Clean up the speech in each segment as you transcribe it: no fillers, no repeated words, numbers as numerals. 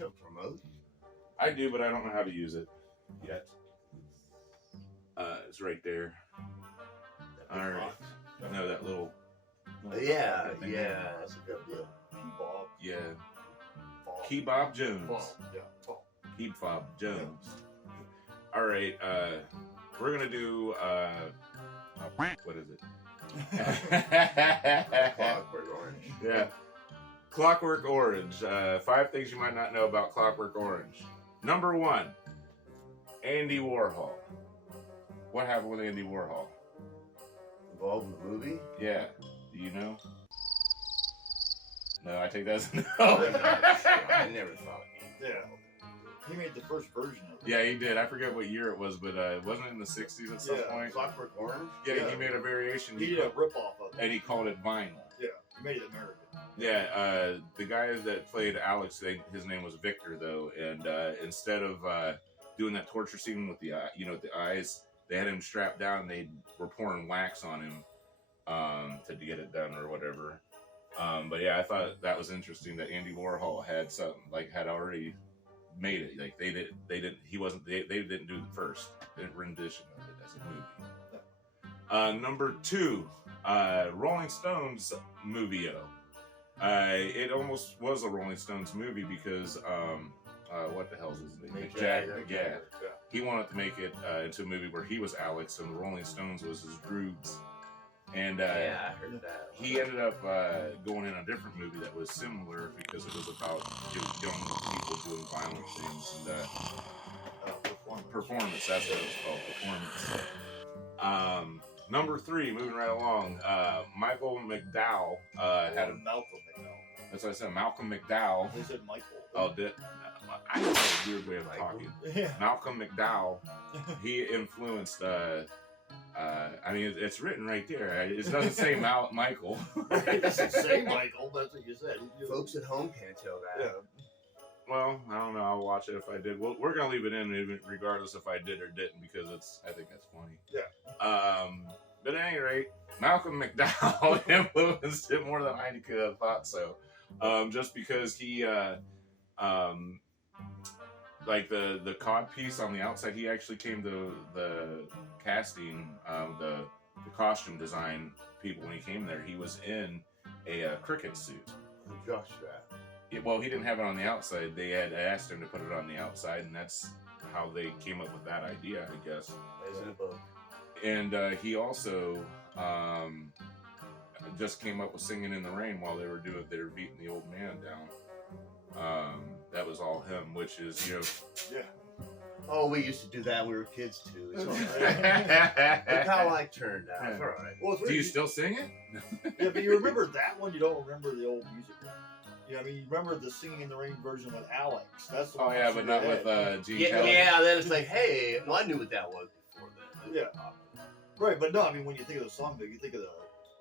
you promote? I do, but I don't know how to use it yet. It's right there. All right. No, that little. Yeah. That's a good deal. Kebab. Yeah. Bob. Kebab Jones. Bob. Yeah. Bob. Kebab Jones. All right. We're gonna do. What is it? Clockwork Orange. Yeah. Clockwork Orange. 5 things you might not know about Clockwork Orange. Number 1, Andy Warhol. What happened with Andy Warhol? Involved in the movie? Yeah. Do you know? No, I take that as a no. I never thought. Yeah. He made the first version of it. Yeah, he did. I forget what year it was, but wasn't it in the 60s at some point? Clockwork Orange? Yeah, he made a variation. He did a rip-off of it. And he called it vinyl. Yeah, he made it American. Yeah, the guy that played Alex, his name was Victor, though, and instead of doing that torture scene with the the eyes, they had him strapped down. And they were pouring wax on him to get it done or whatever. But yeah, I thought that was interesting that Andy Warhol had something had already made it. Like they didn't do the first rendition of it as a movie. Number 2, Rolling Stones movie-o. It almost was a Rolling Stones movie because what the hell is his name? Mick Jagger. Yeah. He wanted to make it into a movie where he was Alex and the Rolling Stones was his Droogs. And yeah, I heard that. He ended up going in a different movie that was similar because it was about young people doing violent things and performance. That's what it was called, performance. Number 3, moving right along, Michael McDowell had a Malcolm McDowell. That's what I said, Malcolm McDowell. They said Michael. Oh, I have a weird way of talking. Yeah. Malcolm McDowell, he influenced. I mean, it's written right there. It doesn't say Michael. It doesn't say Michael. That's what you said. Folks at home can't tell that. Yeah. Well, I don't know. I'll watch it if I did. Well, we're gonna leave it in, even regardless if I did or didn't, because I think that's funny. Yeah. But at any rate, Malcolm McDowell influenced it more than I could have thought so. Just because he, like the cod piece on the outside, he actually came to the casting, the costume design people when he came there. He was in a cricket suit. The jock strap. Yeah, well, he didn't have it on the outside. They had asked him to put it on the outside, and that's how they came up with that idea, I guess. Is in a book. And he also just came up with "Singing in the Rain" while they were beating the old man down. That was all him, which is Yeah. Oh, we used to do that when we were kids too. It's all right. Look how I turned out. It's all right. Well, do you still sing it? Yeah, but you remember that one. You don't remember the old music one. You know, I mean, you remember the "Singing in the Rain" version with Alex. That's the one. Oh yeah, but not with Gene Kelly. Yeah. Then it's like, hey, well, I knew what that was before then. Yeah. Right, but no, I mean, when you think of the song, you think of the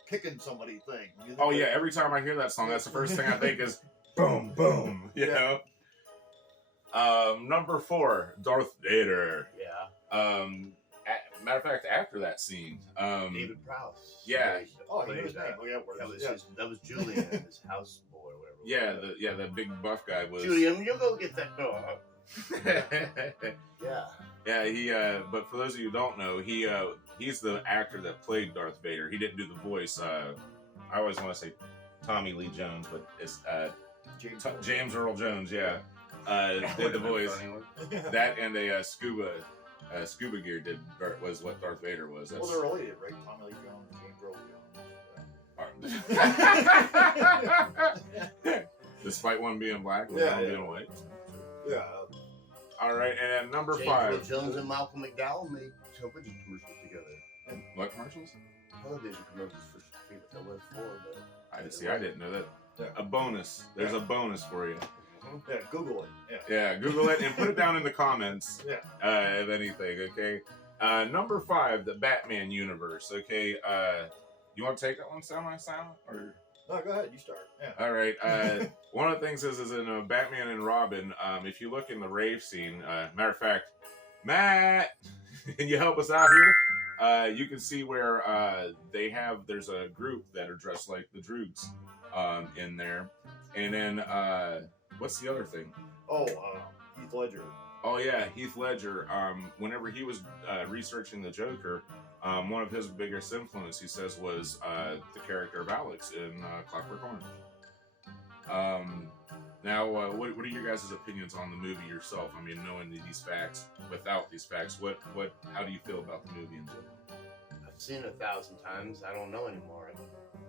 kicking somebody thing. Oh yeah, every time I hear that song, that's the first thing I think is boom, boom. You know. Number 4, Darth Vader. Yeah. Matter of fact, after that scene, David Prowse. Yeah. Oh, he was that. That was Julian, his house boy, or whatever. Yeah, the big buff guy was. Julian, you go get that dog. Yeah. Yeah, he. But for those of you who don't know, he's the actor that played Darth Vader. He didn't do the voice. I always want to say Tommy Lee Jones, but it's James Earl Jones. Yeah, did the voice. That and a scuba gear was what Darth Vader was. Well, they're related, right? Tommy Lee Jones, James Earl Jones. Despite one being black, one being white. Yeah. All right, and number James 5. Earl Jones and Malcolm McDowell made television commercials together. What commercials? Television commercials for that was for. I didn't know that. Yeah. A bonus. There's a bonus for you. Yeah, Google it. Yeah, Google it and put it down in the comments. Yeah. Of anything, okay? Number 5, the Batman universe, okay? You want to take that one semi-silent? Or? No, go ahead. You start. Yeah. All right. One of the things is in Batman and Robin, if you look in the rave scene, matter of fact, Matt, can you help us out here? You can see where there's a group that are dressed like the Droogs in there. And then, what's the other thing? Oh, Heath Ledger. Oh yeah, Heath Ledger. Whenever he was researching the Joker, one of his biggest influence, he says, was the character of Alex in Clockwork Orange. Now, what are your guys' opinions on the movie yourself? I mean, knowing these facts, without these facts, how do you feel about the movie in general? I've seen it 1,000 times. I don't know anymore.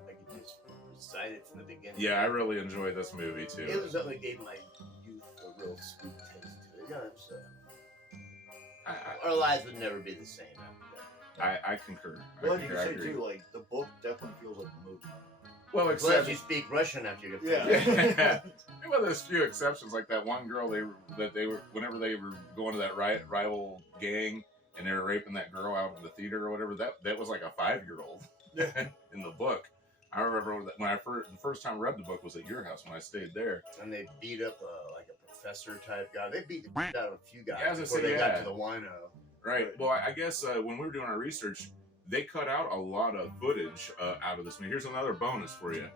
I could just recite it from the beginning. Yeah, I really enjoy this movie too. It was something that gave my youth a real sweet taste to it. Yeah, it's, our lives would never be the same after that. I concur. Well, I you concur. can I say agree. too, like the book definitely feels like the movie. Well, Unless except you speak Russian after you get Yeah. well, there's a few exceptions, like that one girl whenever they were going to that rival gang and they were raping that girl out in the theater or whatever. That was like a 5-year-old in the book. I remember when the first time I read the book was at your house when I stayed there. And they beat up like a professor type guy. They beat the shit out of a few guys Yeah, I was gonna before say, they got yeah. to the wino. Right. Well, I guess when we were doing our research, they cut out a lot of footage out of this movie. Here's another bonus for you.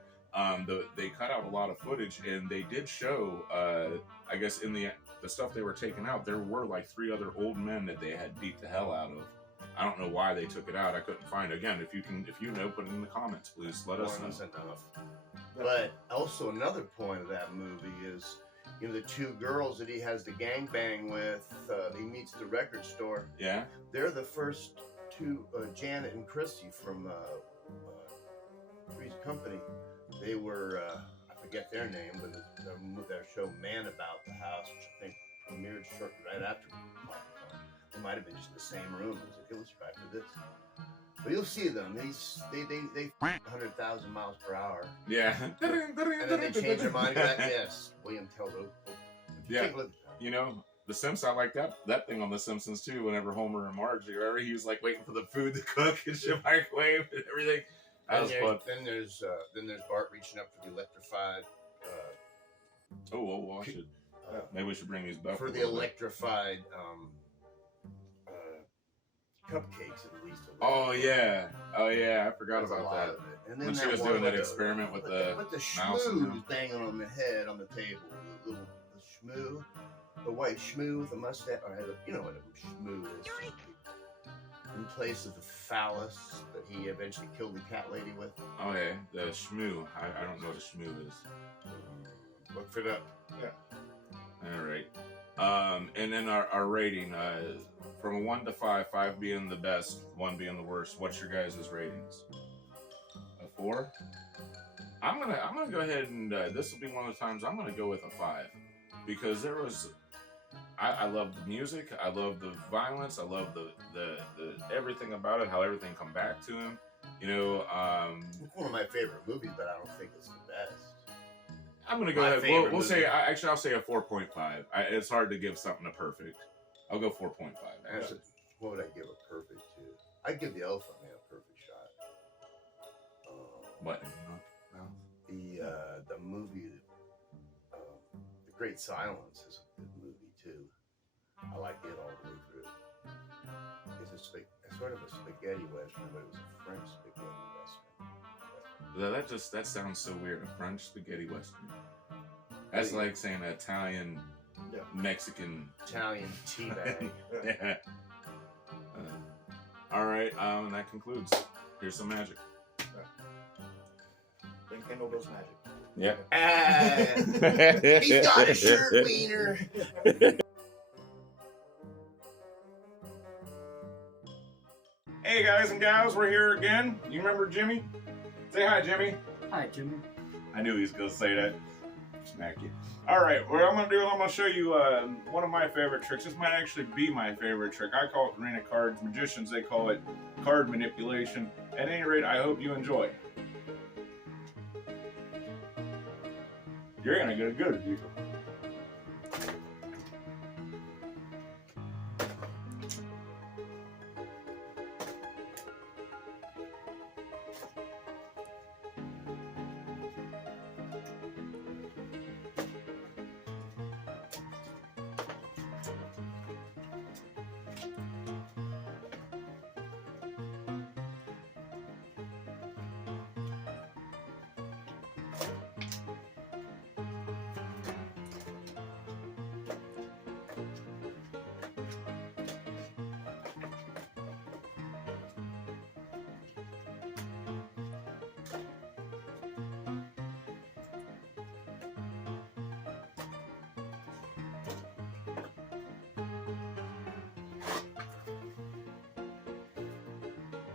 They cut out a lot of footage, and they did show, I guess, in the stuff they were taking out, there were like 3 other old men that they had beat the hell out of. I don't know why they took it out. I couldn't find it. Again, if you know, put it in the comments, please let us know. Enough. But also another point of that movie is, you know, the 2 girls that he has the gangbang with, he meets at the record store. Yeah. They're the first 2, Janet and Chrissy from Three's Company. They were, I forget their name, but their show Man About the House, which I think premiered shortly right after Clockwork. They might have been just in the same room. It was like, let's try for this. But you'll see them. They 100,000 miles per hour. Yeah. And then they change their mind. Like, yes, William Tell. Yeah. Take a look at that. You know, The Simpsons, I like that thing on The Simpsons too. Whenever Homer and Marge, remember, he was like waiting for the food to cook and shit, microwave and everything. That was fun. Then there's Bart reaching up for the electrified. I should. Maybe we should bring these back For the electrified cupcakes, at least. Oh yeah, I forgot There's a about lot that. of it. And then When she that was one doing that with experiment with the mouse and schmoo them. banging on the head on the table. The schmoo, the white schmoo with the mustache. You know what a schmoo is. In place of the phallus that he eventually killed the cat lady with. Oh yeah, the shmoo. I don't know what a shmoo is. Look it up. Yeah. All right. And then our rating, from a 1 to 5, 5 being the best, 1 being the worst. What's your guys' ratings? A 4? I'm gonna go ahead and this will be one of the times I'm gonna go with a 5, because there was. I love the music. I love the violence. I love the everything about it. How everything come back to him. You know. It's one of my favorite movies, but I don't think it's the best. I'm gonna go My ahead. favorite We'll say. movie. Actually, I'll say a 4.5. It's hard to give something a perfect. I'll go 4.5. Actually. What would I give a perfect to? I'd give the Elephant Man a perfect shot. What? The movie, The Great Silence is a good movie too. I like it all the way through. It's sort of a spaghetti western, but it was a French spaghetti western. That sounds so weird. A French spaghetti western. That's like saying an Italian, Mexican, Italian teabag. Yeah. All right. That concludes. Here's some magic. Then Kendall does magic. Yeah. He's got a shirt, wiener. Hey guys and gals, we're here again. You remember Jimmy? Say hi, Jimmy. Hi, Jimmy. I knew he was gonna say that. Smack you. All right, what I'm gonna do is I'm gonna show you one of my favorite tricks. This might actually be my favorite trick. I call it Reign of Cards. Magicians, they call it card manipulation. At any rate, I hope you enjoy. You're gonna get good at you.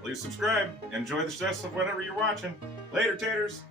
Please subscribe. Enjoy the stress of whatever you're watching. Later, taters.